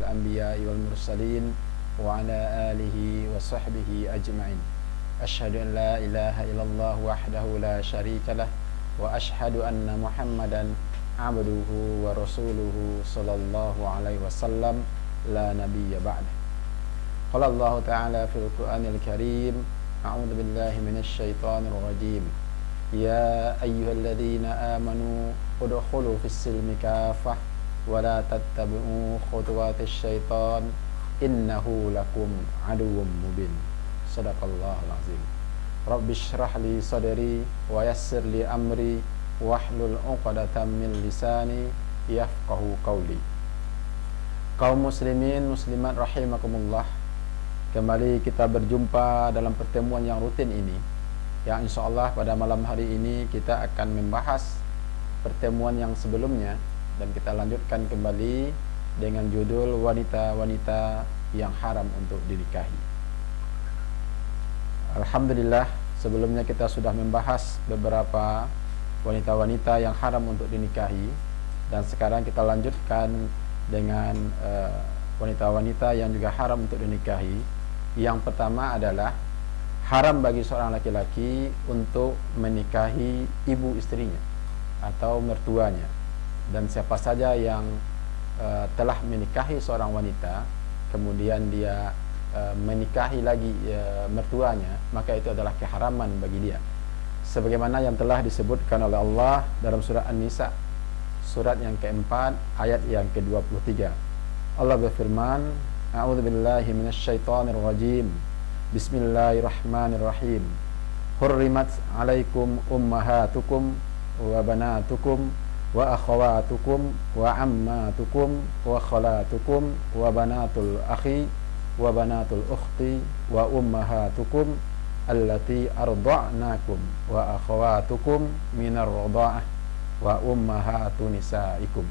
الأنبياء والمرسلين وعلى آله وصحبه أجمعين. أشهد أن لا إله إلا الله وحده لا شريك له وأشهد أن محمدا عبده ورسوله صلى الله عليه وسلم لا نبي بعده. قال الله تعالى في القرآن الكريم: أعوذ بالله من الشيطان الرجيم. يا أيها الذين آمنوا ادخلوا في السلم كافة ولا تتبعوا خطوات الشيطان إنه لكم عدو مبين. صدق الله العظيم. رب اشرح لي صدري ويسر لي أمري wahlul 'uqdatam min lisani yafqahu qawli. Kaum muslimin muslimat rahimakumullah, kembali kita berjumpa dalam pertemuan yang rutin ini, yang insyaallah pada malam hari ini kita akan membahas pertemuan yang sebelumnya, dan kita lanjutkan kembali dengan judul wanita-wanita yang haram untuk dinikahi. Alhamdulillah, sebelumnya kita sudah membahas beberapa wanita-wanita yang haram untuk dinikahi, dan sekarang kita lanjutkan dengan wanita-wanita yang juga haram untuk dinikahi. Yang pertama adalah haram bagi seorang laki-laki untuk menikahi ibu istrinya atau mertuanya. Dan siapa saja yang telah menikahi seorang wanita kemudian dia menikahi lagi mertuanya, maka itu adalah keharaman bagi dia, sebagaimana yang telah disebutkan oleh Allah dalam surah An-Nisa, surat yang keempat, ayat yang ke-23. Allah berfirman: A'udzubillahi minasyaitonir rajim. Bismillahirrahmanirrahim. Hurrimat 'alaikum ummahatukum wa banatukum wa akhawatukum wa ammatukum wa khalatukum wa banatul akhi wa banatul ukhti wa ummahatukum allati arda'nakum wa akhawatukum minar radha'ah wa ummahatu nisaikum.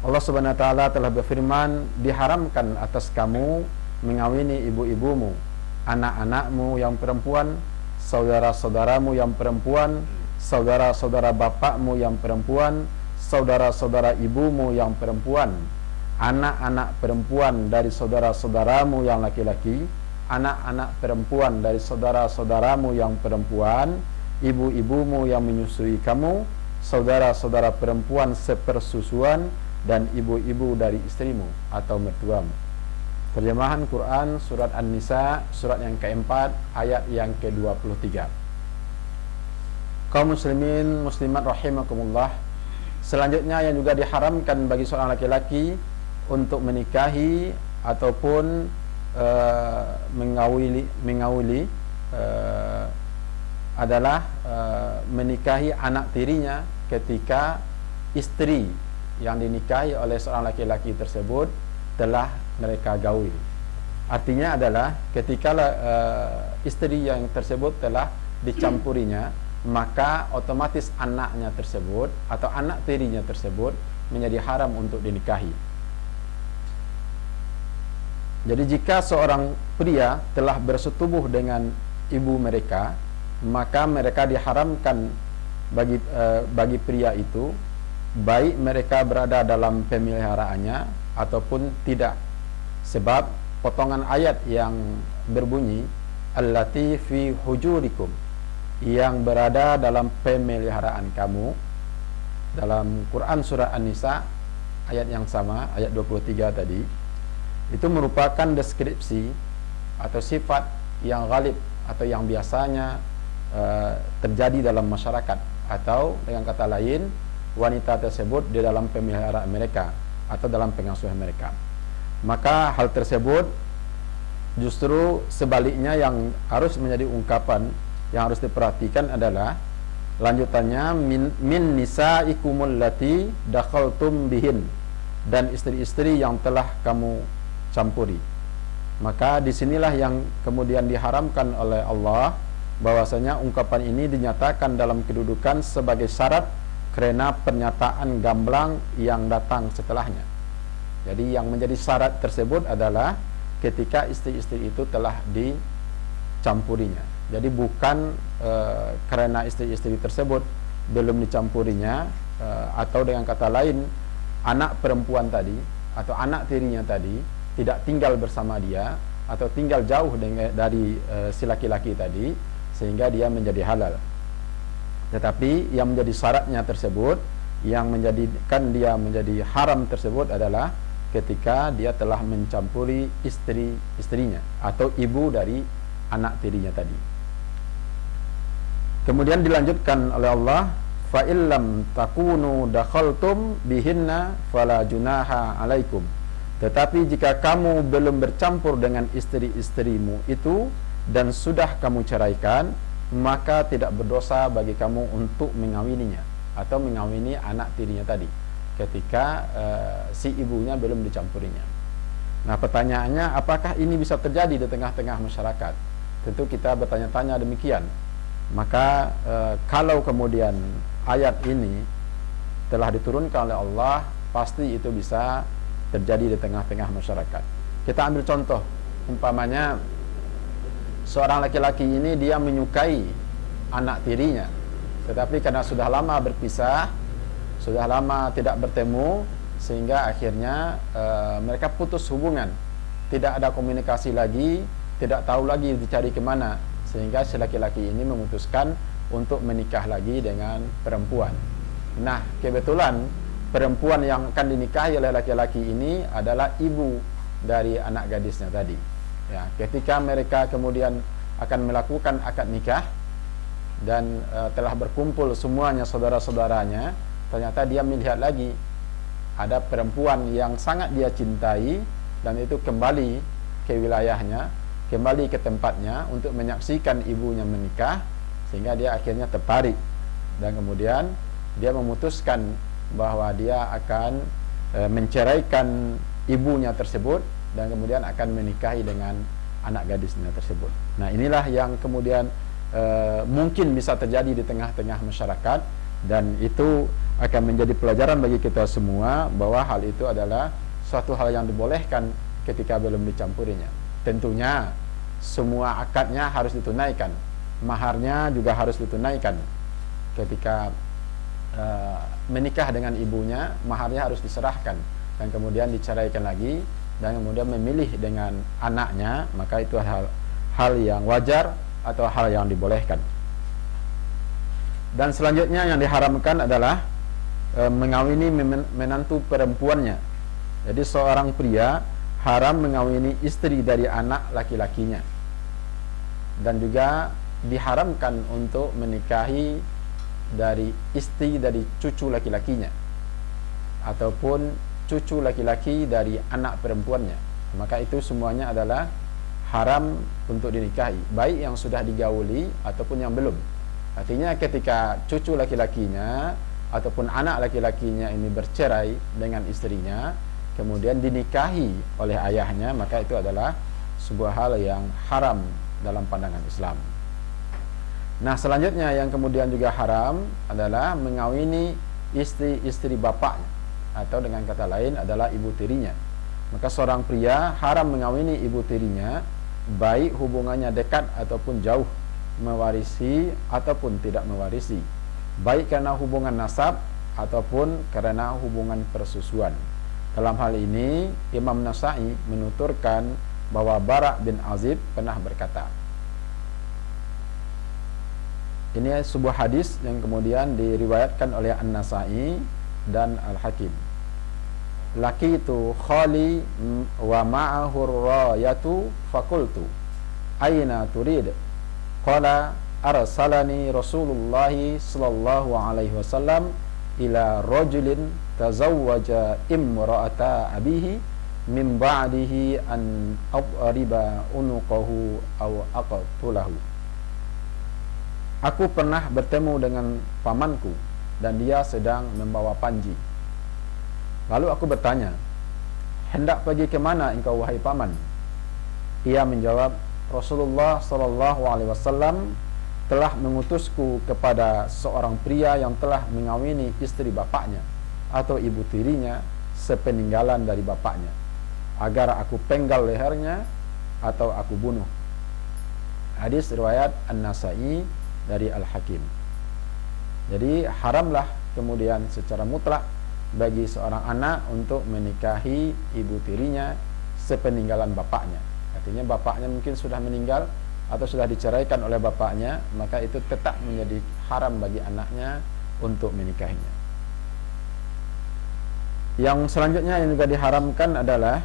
Allah Subhanahu wa taala telah berfirman, diharamkan atas kamu mengawini ibu-ibumu, anak-anakmu yang perempuan, saudara-saudaramu yang perempuan, saudara-saudara bapakmu yang perempuan, saudara-saudara ibumu yang perempuan, anak-anak perempuan dari saudara-saudaramu yang laki-laki, anak-anak perempuan dari saudara-saudaramu yang perempuan, ibu-ibumu yang menyusui kamu, saudara-saudara perempuan sepersusuan, dan ibu-ibu dari istrimu atau mertuamu. Terjemahan Quran surat An-Nisa, surat yang keempat, ayat yang ke-23. Kaum muslimin muslimat rahimakumullah, selanjutnya yang juga diharamkan bagi seorang laki-laki untuk menikahi ataupun mengawili adalah menikahi anak tirinya ketika istri yang dinikahi oleh seorang laki-laki tersebut telah mereka gaul. Artinya adalah ketika istri yang tersebut telah dicampurinya, maka otomatis anaknya tersebut atau anak tirinya tersebut menjadi haram untuk dinikahi. Jadi jika seorang pria telah bersetubuh dengan ibu mereka, maka mereka diharamkan bagi pria itu, baik mereka berada dalam pemeliharaannya ataupun tidak, sebab potongan ayat yang berbunyi allati fi hujurikum, yang berada dalam pemeliharaan kamu, dalam Quran surah An-Nisa ayat yang sama, ayat 23 tadi, itu merupakan deskripsi atau sifat yang ghalib atau yang biasanya terjadi dalam masyarakat, atau dengan kata lain, wanita tersebut di dalam pemeliharaan mereka atau dalam pengasuhan mereka. Maka hal tersebut justru sebaliknya yang harus menjadi ungkapan yang harus diperhatikan adalah lanjutannya, min nisaikumul lati dakhaltum bihin, dan istri-istri yang telah kamu campuri. Maka disinilah yang kemudian diharamkan oleh Allah, bahwasanya ungkapan ini dinyatakan dalam kedudukan sebagai syarat karena pernyataan gamblang yang datang setelahnya. Jadi yang menjadi syarat tersebut adalah ketika istri-istri itu telah dicampurinya. Jadi bukan karena istri-istri tersebut belum dicampurinya, atau dengan kata lain anak perempuan tadi atau anak tirinya tadi tidak tinggal bersama dia atau tinggal jauh dari si laki-laki tadi sehingga dia menjadi halal. Tetapi yang menjadi syaratnya tersebut, yang menjadikan dia menjadi haram tersebut adalah ketika dia telah mencampuri istrinya atau ibu dari anak tirinya tadi. Kemudian dilanjutkan oleh Allah, fa illam takunu dakhaltum bihinna fala junaha alaikum. Tetapi jika kamu belum bercampur dengan istri-istrimu itu dan sudah kamu ceraikan, maka tidak berdosa bagi kamu untuk mengawininya atau mengawini anak tirinya tadi ketika si ibunya belum dicampurinya. Nah, pertanyaannya, apakah ini bisa terjadi di tengah-tengah masyarakat? Tentu kita bertanya-tanya demikian. Maka kalau kemudian ayat ini telah diturunkan oleh Allah, pasti itu bisa terjadi di tengah-tengah masyarakat. Kita ambil contoh, umpamanya seorang laki-laki ini dia menyukai anak tirinya, tetapi karena sudah lama berpisah, sudah lama tidak bertemu, sehingga akhirnya mereka putus hubungan, tidak ada komunikasi lagi, tidak tahu lagi dicari kemana, sehingga si laki-laki ini memutuskan untuk menikah lagi dengan perempuan. Nah, kebetulan perempuan yang akan dinikahi oleh laki-laki ini adalah ibu dari anak gadisnya tadi. Ya, ketika mereka kemudian akan melakukan akad nikah dan telah berkumpul semuanya saudara-saudaranya, ternyata dia melihat lagi ada perempuan yang sangat dia cintai dan itu kembali ke wilayahnya, kembali ke tempatnya untuk menyaksikan ibunya menikah, sehingga dia akhirnya tertarik dan kemudian dia memutuskan bahwa dia akan menceraikan ibunya tersebut dan kemudian akan menikahi dengan anak gadisnya tersebut. Nah, inilah yang kemudian mungkin bisa terjadi di tengah-tengah masyarakat, dan itu akan menjadi pelajaran bagi kita semua bahwa hal itu adalah suatu hal yang dibolehkan ketika belum dicampurinya. Tentunya semua akadnya harus ditunaikan, maharnya juga harus ditunaikan. Ketika menikah dengan ibunya, maharnya harus diserahkan dan kemudian diceraikan lagi dan kemudian memilih dengan anaknya, maka itu hal yang wajar atau hal yang dibolehkan. Dan selanjutnya yang diharamkan adalah mengawini menantu perempuannya. Jadi seorang pria haram mengawini istri dari anak laki-lakinya, dan juga diharamkan untuk menikahi dari istri dari cucu laki-lakinya ataupun cucu laki-laki dari anak perempuannya. Maka itu semuanya adalah haram untuk dinikahi, baik yang sudah digauli ataupun yang belum. Artinya ketika cucu laki-lakinya ataupun anak laki-lakinya ini bercerai dengan istrinya, kemudian dinikahi oleh ayahnya, maka itu adalah sebuah hal yang haram dalam pandangan Islam. Nah, selanjutnya yang kemudian juga haram adalah mengawini istri-istri bapaknya, atau dengan kata lain adalah ibu tirinya. Maka seorang pria haram mengawini ibu tirinya, baik hubungannya dekat ataupun jauh, mewarisi ataupun tidak mewarisi, baik karena hubungan nasab ataupun karena hubungan persusuan. Dalam hal ini Imam Nasa'i menuturkan bahwa Bara' bin Azib pernah berkata, ini sebuah hadis yang kemudian diriwayatkan oleh An-Nasa'i dan Al-Hakim. Laki itu khali wa ma'ahu rayatu fakultu aina turid? Qala arsalani Rasulullah sallallahu alaihi wasallam ila rajulin tazawwaja imra'ata abihi min ba'dihi an adriba unuqahu aw aqtulahu. Aku pernah bertemu dengan pamanku dan dia sedang membawa panji. Lalu aku bertanya, hendak pergi ke mana engkau wahai paman? Ia menjawab, Rasulullah sallallahu alaihi wasallam telah mengutusku kepada seorang pria yang telah mengawini istri bapaknya atau ibu tirinya sepeninggalan dari bapaknya, agar aku penggal lehernya atau aku bunuh. Hadis riwayat An-Nasa'i dari Al-Hakim. Jadi haramlah kemudian secara mutlak bagi seorang anak untuk menikahi ibu tirinya sepeninggalan bapaknya. Artinya bapaknya mungkin sudah meninggal atau sudah diceraikan oleh bapaknya, maka itu tetap menjadi haram bagi anaknya untuk menikahinya. Yang selanjutnya yang juga diharamkan adalah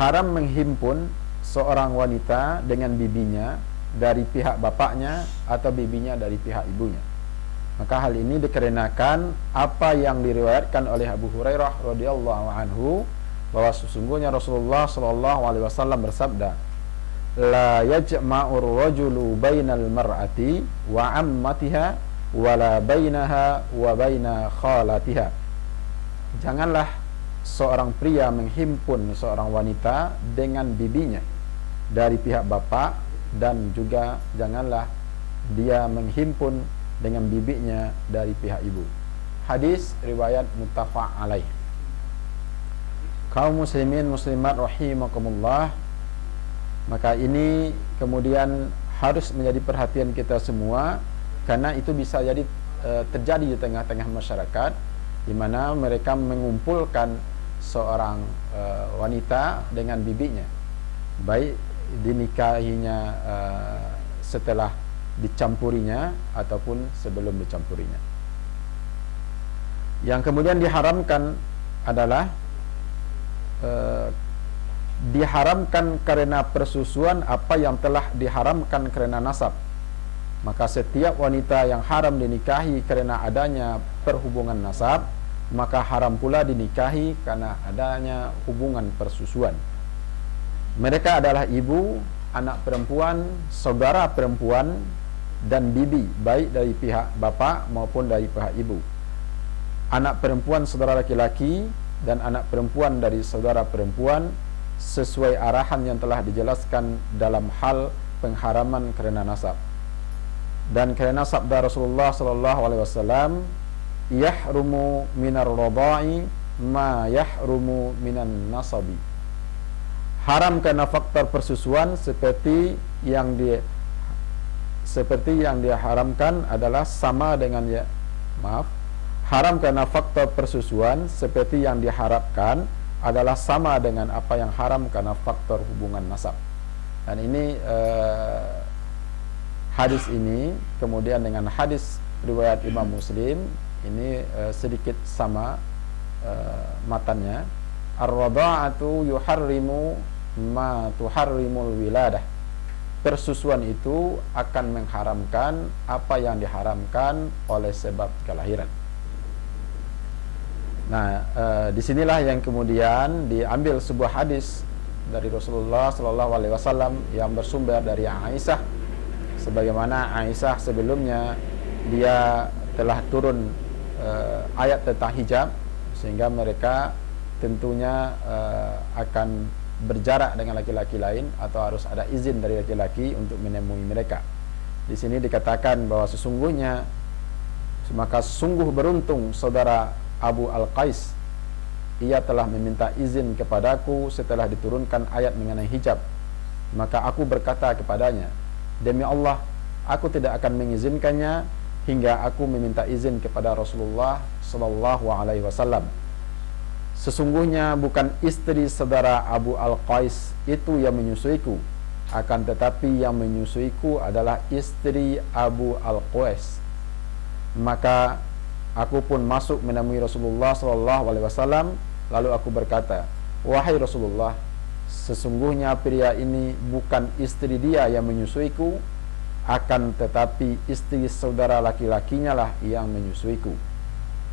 haram menghimpun seorang wanita dengan bibinya dari pihak bapaknya atau bibinya dari pihak ibunya. Maka hal ini dikarenakan apa yang diriwayatkan oleh Abu Hurairah radhiyallahu anhu, bahwa sesungguhnya Rasulullah sallallahu alaihi wasallam bersabda, la yajma'ur rajulu bainal mar'ati wa ammatiha wala bainaha wa baina khalatiha. Janganlah seorang pria menghimpun seorang wanita dengan bibinya dari pihak bapak, dan juga janganlah dia menghimpun dengan bibinya dari pihak ibu. Hadis riwayat muttafaq alaih. Kaum muslimin muslimat rahimakumullah, maka ini kemudian harus menjadi perhatian kita semua, karena itu bisa jadi terjadi di tengah-tengah masyarakat, di mana mereka mengumpulkan seorang wanita dengan bibinya, baik dinikahinya setelah dicampurinya ataupun sebelum dicampurinya. Yang kemudian diharamkan adalah diharamkan karena persusuan apa yang telah diharamkan karena nasab. Maka setiap wanita yang haram dinikahi karena adanya perhubungan nasab, maka haram pula dinikahi karena adanya hubungan persusuan. Mereka adalah ibu, anak perempuan, saudara perempuan, dan bibi, baik dari pihak bapak maupun dari pihak ibu. Anak perempuan saudara laki-laki dan anak perempuan dari saudara perempuan, sesuai arahan yang telah dijelaskan dalam hal pengharaman karena nasab. Dan karena sabda Rasulullah sallallahu alaihi wasallam, yahrumu minar radha'i ma yahrumu minan nasabi. Haram karena faktor persusuan seperti yang diharamkan adalah sama dengan haram karena faktor persusuan seperti yang diharapkan adalah sama dengan apa yang haram karena faktor hubungan nasab. Dan ini hadis ini kemudian dengan hadis riwayat Imam Muslim ini sedikit sama matannya. Ar-radha'atu yuharrimu ma tuharrimul wiladah. Persusuan itu akan mengharamkan apa yang diharamkan oleh sebab kelahiran. Nah, disinilah yang kemudian diambil sebuah hadis dari Rasulullah Sallallahu Alaihi Wasallam yang bersumber dari Aisyah, sebagaimana Aisyah sebelumnya dia telah turun ayat tentang hijab, sehingga mereka tentunya akan berjarak dengan laki-laki lain atau harus ada izin dari laki-laki untuk menemui mereka. Di sini dikatakan bahwa sesungguhnya maka sungguh beruntung saudara Abu Al-Qais, ia telah meminta izin kepadaku setelah diturunkan ayat mengenai hijab. Maka aku berkata kepadanya, demi Allah, aku tidak akan mengizinkannya hingga aku meminta izin kepada Rasulullah sallallahu alaihi wasallam. Sesungguhnya bukan istri saudara Abu Al-Qais itu yang menyusuiku, akan tetapi yang menyusuiku adalah istri Abu Al-Qais. Maka aku pun masuk menemui Rasulullah sallallahu alaihi wasallam, lalu aku berkata, wahai Rasulullah, sesungguhnya pria ini bukan istri dia yang menyusuiku, akan tetapi istri saudara laki-lakinya lah yang menyusuiku.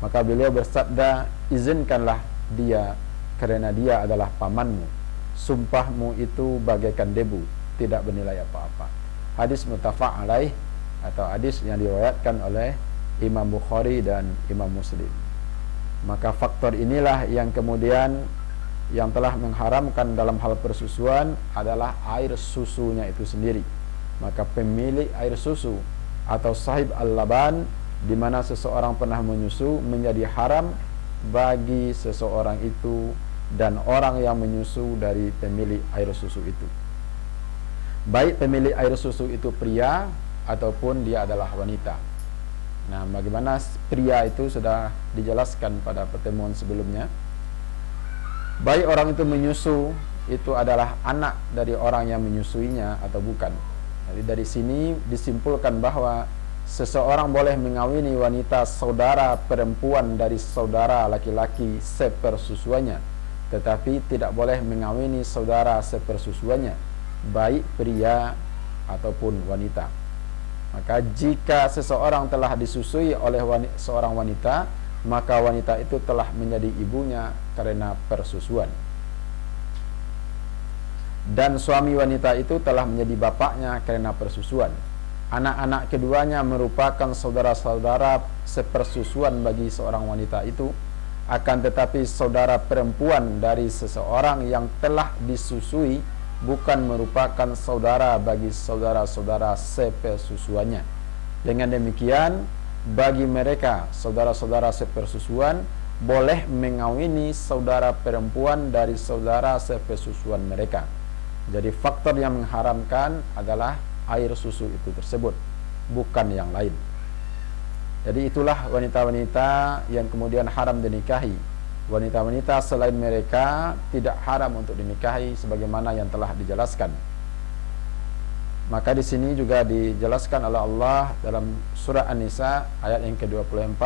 Maka beliau bersabda, izinkanlah dia, karena dia adalah pamanmu. Sumpahmu itu bagaikan debu, tidak bernilai apa-apa. Hadis muttafaq alaih, atau hadis yang diriwayatkan oleh Imam Bukhari dan Imam Muslim. Maka faktor inilah yang kemudian yang telah mengharamkan dalam hal persusuan adalah air susunya itu sendiri. Maka pemilik air susu atau sahib al-laban, di mana seseorang pernah menyusu, menjadi haram bagi seseorang itu dan orang yang menyusu dari pemilik air susu itu, baik pemilik air susu itu pria ataupun dia adalah wanita. Nah, bagaimana pria itu sudah dijelaskan pada pertemuan sebelumnya. Baik orang itu menyusu itu adalah anak dari orang yang menyusuinya atau bukan. Jadi dari sini disimpulkan bahwa seseorang boleh mengawini wanita saudara perempuan dari saudara laki-laki sepersusuannya, tetapi tidak boleh mengawini saudara sepersusuannya, baik pria ataupun wanita. Maka jika seseorang telah disusui oleh seorang wanita, maka wanita itu telah menjadi ibunya karena persusuan. Dan suami wanita itu telah menjadi bapaknya karena persusuan. Anak-anak keduanya merupakan saudara-saudara sepersusuan bagi seorang wanita itu, akan tetapi saudara perempuan dari seseorang yang telah disusui bukan merupakan saudara bagi saudara-saudara sepersusuannya. Dengan demikian, bagi mereka saudara-saudara sepersusuan boleh mengawini saudara perempuan dari saudara sepersusuan mereka. Jadi faktor yang mengharamkan adalah air susu itu tersebut, bukan yang lain. Jadi itulah wanita-wanita yang kemudian haram dinikahi. Wanita-wanita selain mereka tidak haram untuk dinikahi sebagaimana yang telah dijelaskan. Maka di sini juga dijelaskan oleh Allah dalam surah An-Nisa ayat yang ke-24,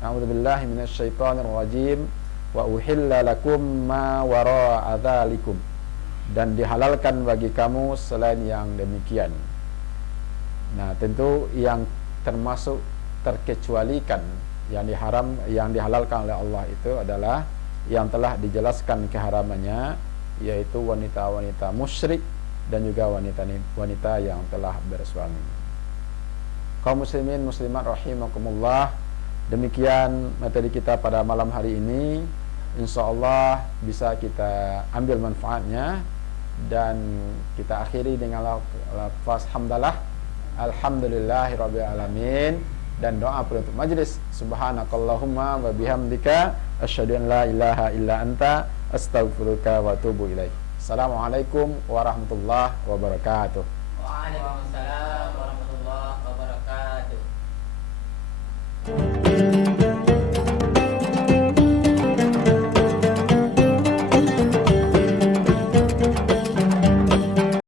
A'udzubillahi minasyaitonir rajim wa uhilla lakum ma wara'a dzalikum, dan dihalalkan bagi kamu selain yang demikian. Nah, tentu yang termasuk terkecualikan, yang dihalalkan oleh Allah itu adalah yang telah dijelaskan keharamannya, yaitu wanita-wanita musyrik dan juga wanita yang telah bersuami. Kaum muslimin muslimat rahimakumullah, demikian materi kita pada malam hari ini. Insyaallah bisa kita ambil manfaatnya, dan kita akhiri dengan lafaz hamdalah, alhamdulillahirabbil alamin, dan doa penutup majlis, subhanakallahumma wa bihamdika asyhadu an la ilaha illa anta astaghfiruka wa atubu ilaik. Assalamualaikum warahmatullahi wabarakatuh. Waalaikumsalam.